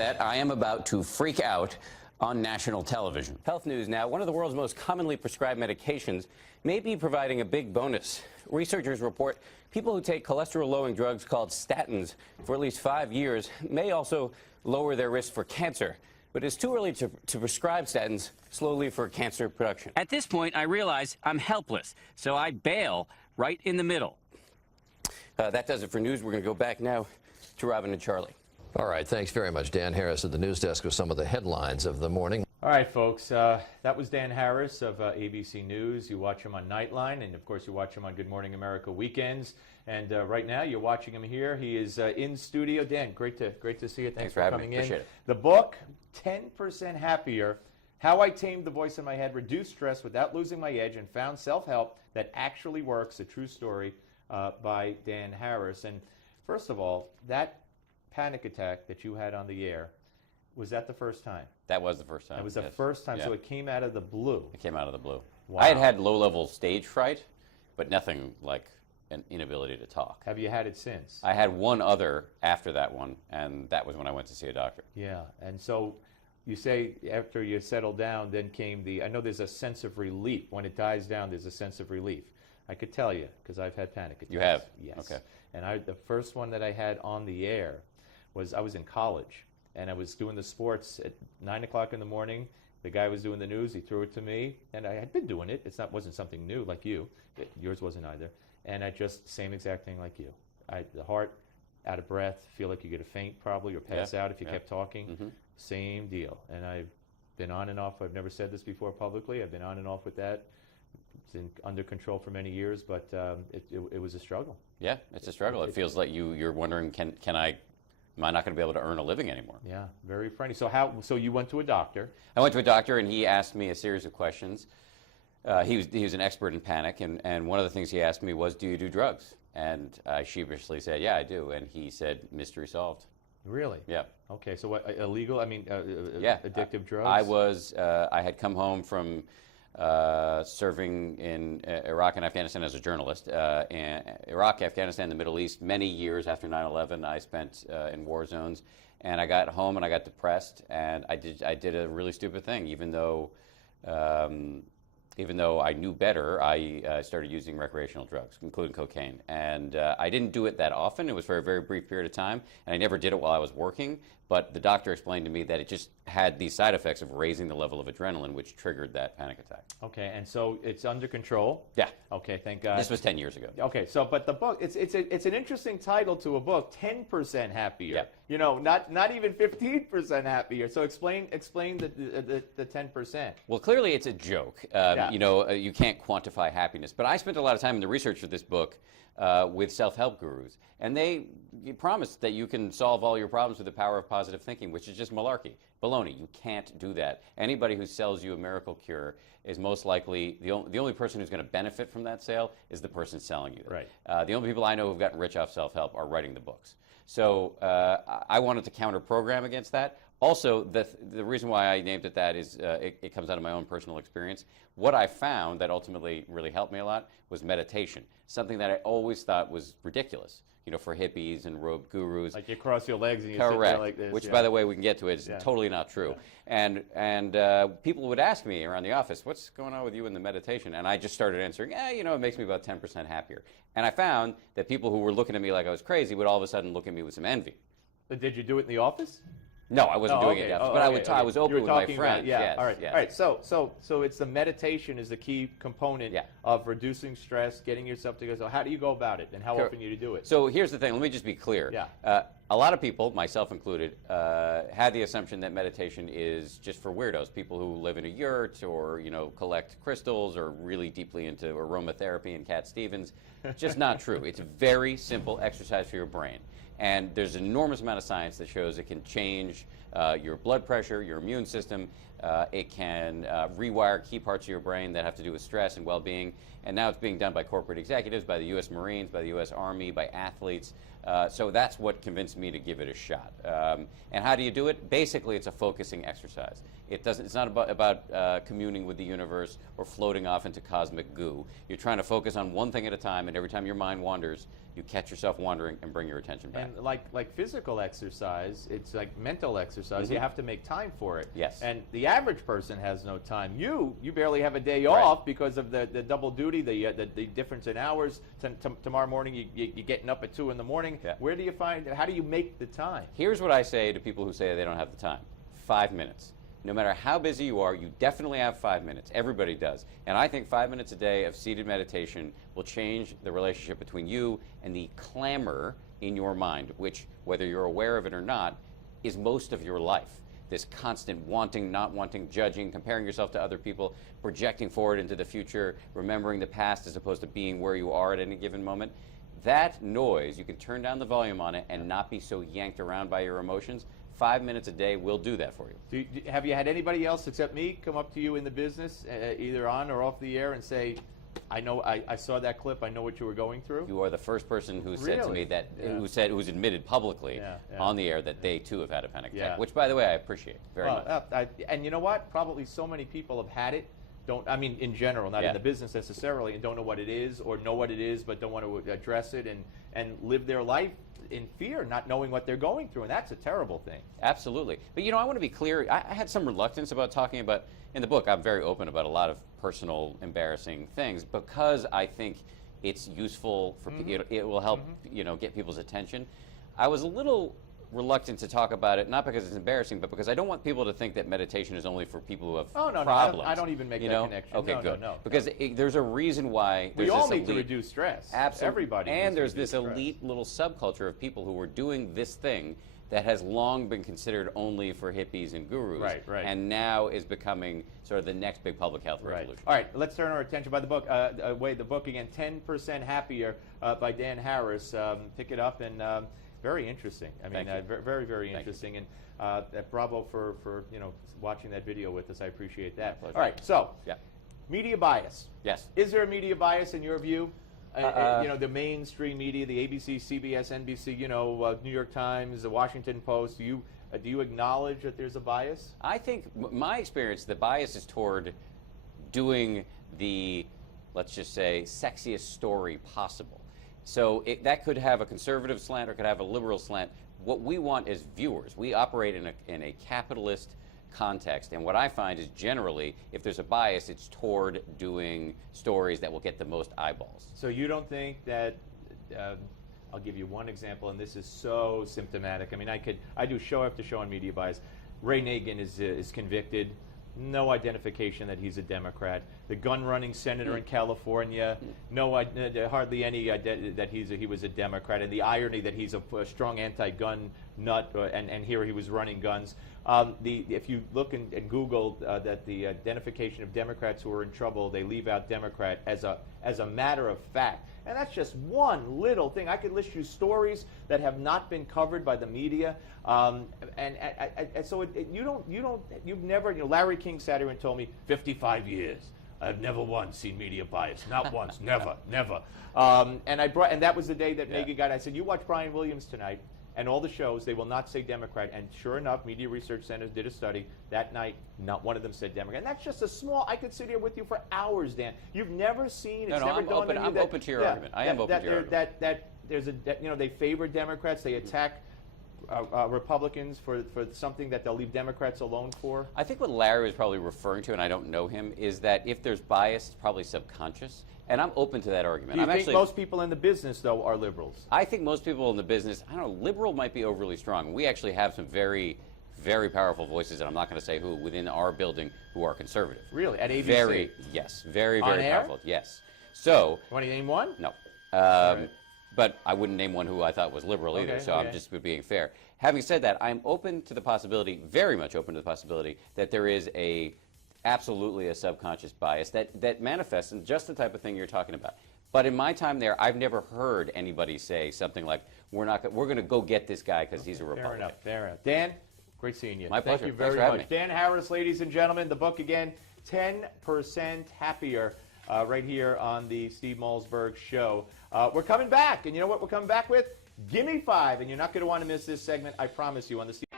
that I am about to freak out on national television. Health news now. One of the world's most commonly prescribed medications may be providing a big bonus. Researchers report people who take cholesterol-lowering drugs called statins for at least 5 years may also lower their risk for cancer. But it's too early to prescribe statins slowly for cancer production. At this point, I realize I'm helpless, so I bail right in the middle. That does it for news. We're going to go back now to Robin and Charlie. All right, thanks very much, Dan Harris at the news desk with some of the headlines of the morning. All right, folks, that was Dan Harris of ABC News. You watch him on Nightline, and of course you watch him on Good Morning America weekends. And right now you're watching him here. He is in studio. Dan, great to see you. Thanks for coming in. Appreciate it. The book, 10% Happier, How I Tamed the Voice in My Head, Reduced Stress Without Losing My Edge, and Found Self-Help That Actually Works, a true story by Dan Harris. And first of all, that panic attack that you had on the air, was that the first time? That was the first time. It was the first time, so it came out of the blue. It came out of the blue. Wow. I had low-level stage fright, but nothing like an inability to talk. Have you had it since? I had one other after that one, and that was when I went to see a doctor. Yeah, and so you say after you settled down, then came I know there's a sense of relief. When it dies down, there's a sense of relief. I could tell you, because I've had panic attacks. You have? Yes. Okay. And the first one that I had on the air was I was in college, and I was doing the sports at 9 o'clock in the morning. The guy was doing the news. He threw it to me, and I had been doing it. Wasn't something new like you. Yours wasn't either. And I just, same exact thing like you. The heart, out of breath, feel like you get a faint probably or pass out if you kept talking. Mm-hmm. Same deal. And I've been on and off. I've never said this before publicly. I've been on and off with that. It's been under control for many years, but it was a struggle. Yeah, it's a struggle. It feels like you're wondering, am I not going to be able to earn a living anymore? Yeah, very frightening. So you went to a doctor? I went to a doctor, and he asked me a series of questions. He was an expert in panic, and one of the things he asked me was, do you do drugs? And I sheepishly said, yeah, I do. And he said, mystery solved. Really? Yeah. Okay, so what, illegal, yeah, addictive drugs? I had come home from serving in Iraq and Afghanistan as a journalist. Iraq, Afghanistan, the Middle East, many years after 9/11, I spent in war zones. And I got home and I got depressed, and I did a really stupid thing, even though I knew better. I started using recreational drugs, including cocaine. And I didn't do it that often. It was for a very brief period of time, and I never did it while I was working. But the doctor explained to me that it just had these side effects of raising the level of adrenaline, which triggered that panic attack. Okay, and so it's under control? Yeah. Okay, thank God. This was 10 years ago. Okay, so but the book, it's an interesting title to a book, 10% Happier. Yeah. You know, not even 15% happier. So explain the 10%. Well, clearly it's a joke. You know, you can't quantify happiness. But I spent a lot of time in the research for this book with self-help gurus, and they promised that you can solve all your problems with the power of positive thinking, which is just malarkey, baloney. You can't do that. Anybody who sells you a miracle cure is most likely the only person who's going to benefit from that sale is the person selling you that. Right. The only people I know who've gotten rich off self-help are writing the books. So I wanted to counter-program against that. Also, the reason why I named it that is it comes out of my own personal experience. What I found that ultimately really helped me a lot was meditation, something that I always thought was ridiculous, you know, for hippies and robed gurus. Like you cross your legs and you Correct. sit there like this. Which, by the way, we can get to it. It's totally not true. Yeah. And people would ask me around the office, what's going on with you in the meditation? And I just started answering, you know, it makes me about 10% happier. And I found that people who were looking at me like I was crazy would all of a sudden look at me with some envy. But did you do it in the office? No, I wasn't doing it, but I was open with my friends. Yes, all right. All right. So it's the meditation is the key component of reducing stress, getting yourself together. So how do you go about it, and how often do you do it? So here's the thing. Let me just be clear. Yeah. A lot of people, myself included, had the assumption that meditation is just for weirdos, people who live in a yurt or, you know, collect crystals or really deeply into aromatherapy and Cat Stevens. Just not true. It's a very simple exercise for your brain. And there's an enormous amount of science that shows it can change your blood pressure, your immune system. It can rewire key parts of your brain that have to do with stress and well-being. And now it's being done by corporate executives, by the U.S. Marines, by the U.S. Army, by athletes. So that's what convinced me to give it a shot. And how do you do it? Basically, it's a focusing exercise. It's not about communing with the universe or floating off into cosmic goo. You're trying to focus on one thing at a time, and every time your mind wanders, you catch yourself wandering and bring your attention back. And like physical exercise, it's like mental exercise. You have to make time for it. Yes. And the average person has no time. You barely have a day off because of the double duty, the difference in hours. Tomorrow morning you're getting up at 2 in the morning. Yeah. Where do you find? How do you make the time? Here's what I say to people who say they don't have the time: 5 minutes. No matter how busy you are, you definitely have 5 minutes. Everybody does. And I think 5 minutes a day of seated meditation will change the relationship between you and the clamor in your mind, which, whether you're aware of it or not, is most of your life. This constant wanting, not wanting, judging, comparing yourself to other people, projecting forward into the future, remembering the past as opposed to being where you are at any given moment. That noise, you can turn down the volume on it and not be so yanked around by your emotions. 5 minutes a day will do that for you. Have you had anybody else except me come up to you in the business, either on or off the air, and say, I know, I saw that clip, I know what you were going through? You are the first person who said to me that, who's admitted publicly on the air that they too have had a panic attack, which, by the way, I appreciate very much. And you know what? Probably so many people have had it. I mean, in general, not in the business necessarily, and don't know what it is, or know what it is but don't want to address it and live their life in fear, not knowing what they're going through, and that's a terrible thing. Absolutely. But I want to be clear, I had some reluctance about talking about, in the book, I'm very open about a lot of personal, embarrassing things because I think it's useful for it will help, get people's attention. I was a little reluctant to talk about it, not because it's embarrassing, but because I don't want people to think that meditation is only for people who have problems. I don't even make that connection. Okay, good. No. Because there's a reason why we all need to reduce stress. Absolutely. Everybody. And there's this elite little subculture of people who are doing this thing that has long been considered only for hippies and gurus, right. and now is becoming sort of the next big public health revolution. All right, let's turn our attention by the book. The book again, 10% Happier by Dan Harris. Pick it up, and very interesting. I mean, very, very interesting. And bravo for watching that video with us. I appreciate that. All right, so media bias. Yes. Is there a media bias in your view? The mainstream media, the ABC, CBS, NBC, New York Times, the Washington Post. Do you acknowledge that there's a bias? I think my experience, the bias is toward doing the, let's just say, sexiest story possible. So that could have a conservative slant or could have a liberal slant. What we want as viewers, we operate in a capitalist context, and what I find is generally, if there's a bias, it's toward doing stories that will get the most eyeballs. So you don't think that, I'll give you one example, and this is so symptomatic. I mean, I do show after show on media bias. Ray Nagin is convicted. No identification that he's a Democrat. The gun-running senator in California, hardly any that he was a Democrat. And the irony that he's a strong anti-gun nut, and here he was running guns. If you look and Google that the identification of Democrats who are in trouble, they leave out Democrat as a matter of fact. And that's just one little thing. I could list you stories that have not been covered by the media, and so you've never. Larry King sat here and told me 55 years. I've never once seen media bias. Not once. Never. And that was the day that Megan got. I said, you watch Brian Williams tonight. And all the shows, they will not say Democrat. And sure enough, Media Research Center did a study. That night, not one of them said Democrat. And that's just a small, I could sit here with you for hours, Dan. You've never seen, I'm open to your argument. I am open to your argument. They favor Democrats. They attack Republicans for something that they'll leave Democrats alone for. I think what Larry was probably referring to, and I don't know him, is that if there's bias, it's probably subconscious. And I'm open to that argument. Do you think most people in the business, though, are liberals? I think most people in the business, I don't know, liberal might be overly strong. We actually have some very, very powerful voices, and I'm not going to say who, within our building who are conservative. Really? At ABC? Very, very powerful. Yes. So. Want to name one? No. But I wouldn't name one who I thought was liberal either, so I'm just being fair. Having said that, I'm open to the possibility, very much open to the possibility, that there is absolutely a subconscious bias that manifests in just the type of thing you're talking about. But in my time there, I've never heard anybody say something like, we're going to go get this guy because he's a Republican. Fair enough. Dan, great seeing you. My pleasure. Thank you very much. Dan Harris, ladies and gentlemen, the book again, 10% Happier, right here on the Steve Malzberg Show. We're coming back, and you know what we're coming back with? Gimme 5, and you're not going to want to miss this segment, I promise you, on the Steve